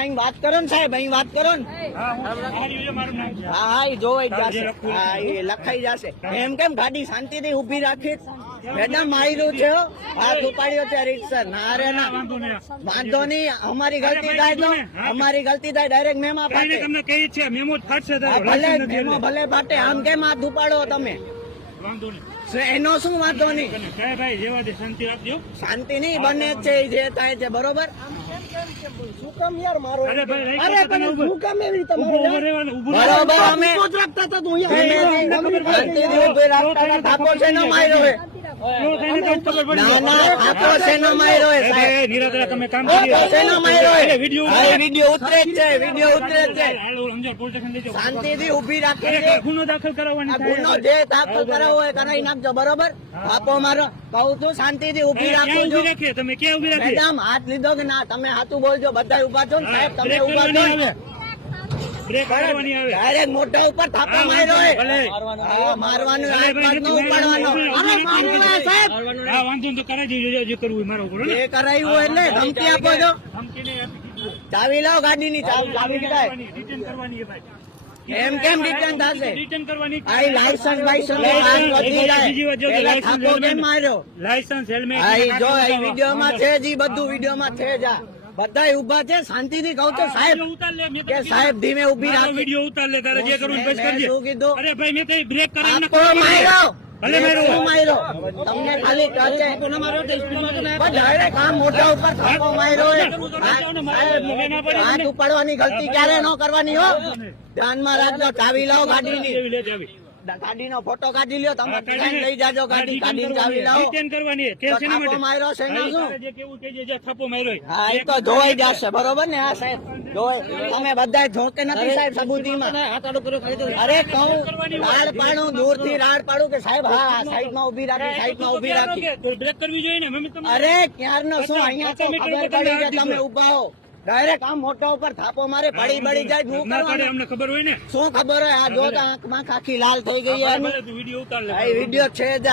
અહીં વાત કરો ને સાહેબ, અહીં વાત કરો ને. હા એ જોવાઈ જશે, હા એ લખાઈ જશે. એમ કેમ ગાડી શાંતિથી ઉભી રાખી? મેડમ માર્યું છે, હાથ ઉપાડ્યો છે રીતસર. ના રે ના, વાંધો નહીં, અમારી ગલતી થાય તો અમારી ગલતી થાય ડાયરેક્ટ મેમો ફાટે. તમને કહીએ છીએ મેમો ફાટશે, ભલે મેમો ભલે ફાટે. આમ કેમ હાથ ઉપાડો તમે? વાંધો નહીં, એનો શું વાંધો નહીં? ભાઈ જેવા દે, શાંતિ રાખજો. શાંતિ નહીં બને છે જે થાય છે, બરોબર? શું કામ યાર મારો? અરે પણ શું કામ એવી તમારે? બરોબર, અમે રાખતા હતા તો અહીંયા થાપો છે ને માર્યો હે. ના ના, થાપો છે ને માર્યો હે સાહેબ. તમે કામ વિડીયો ઉતરે જ છે, વિડીયો ઉતરે જ છે. શાંતિથી ઉભી રાખી ગુનો દાખલ કરાવવાની, ગુનો જે દાખલ કરાવવો હોય કરાવી નાખજો, બરોબર? થાપો મારો કહું છું, શાંતિથી ઉભી રાખો છો. તમે ક્યાં ઉભી રાખી? મેડમ હાથ લીધો કે ના? તમે હાથું બોલજો, બધા ઉભા છો ને સાહેબ, તમે ઉભા છો ને. ડાયરેક્ટ મોઢા ઉપર થાપો માર્યો હે. મારવાનું ઉપાડવાનો સાહેબ. વાંધો તો કરાવી જે કરવું મારો એ કરાયું હોય એટલે ધમકી આપો છો. ચાવી લાવો ગાડીની, ચાવી કીધાય. એમ કેમ રિટર્ન થશે? રિટર્ન કરવાની, આ લાયસન્સ બાયસન્સ થાપો કેમ માર્યો? Licence, helmet. જો વિડીયોમાં છે જ, બધું વિડીયોમાં છે જ. બધા ઉભા છે, શાંતિથી કહું તો સાહેબ કે સાહેબ ધીમે ઉભી રાખો. વિડીયો ઉતાર લે, તારે જે કરવું બસ કરજે. શું કીધું? અરે ભાઈ મેં કઈ બ્રેક કરાવી માર્યો. ભલે માર્યો. તમને ખાલી ડાયરેક્ટ આમ મોઢા ઉપર થાપો માર્યો. હાથ ઉપાડવાની ગલતી ક્યારે ન કરવાની હો, ધ્યાનમાં રાખજો. ચાવી લાવો ગાડીની, ગાડીનો ફોટો કાઢી લ્યો તમે, લઈ જાજો ગાડી. ગાડી ચાવી લાવો. થાપો માર્યો છે ને શું? હા એ તો જોવાઈ જશે, બરોબર ને? હા સાહેબ જોવાય. તમે બધા જોકે નથી સાહેબ સબૂતીમાં. અરે કહું રાડ પાડું, દૂર થી રાડ પાડું કે સાહેબ હા સાઈડ માં ઉભી રાખી, સાઈડ માં ઉભી રાખી. બ્રેક કરવી જોઈએ ને. અરે ક્યારનો શું અહીંયા તો ખબર પડી કે તમે ઉભા હો. ડાયરેક્ટ આમ મોટા ઉપર થાપો મારે, પડી બળી જાય. શું કરવાનું? અમને ખબર હોય ને. શું ખબર હોય? આ જો આંખમાં આખી લાલ થઈ ગઈ. વિડીયો ઉતાર લે. વિડીયો છે જ.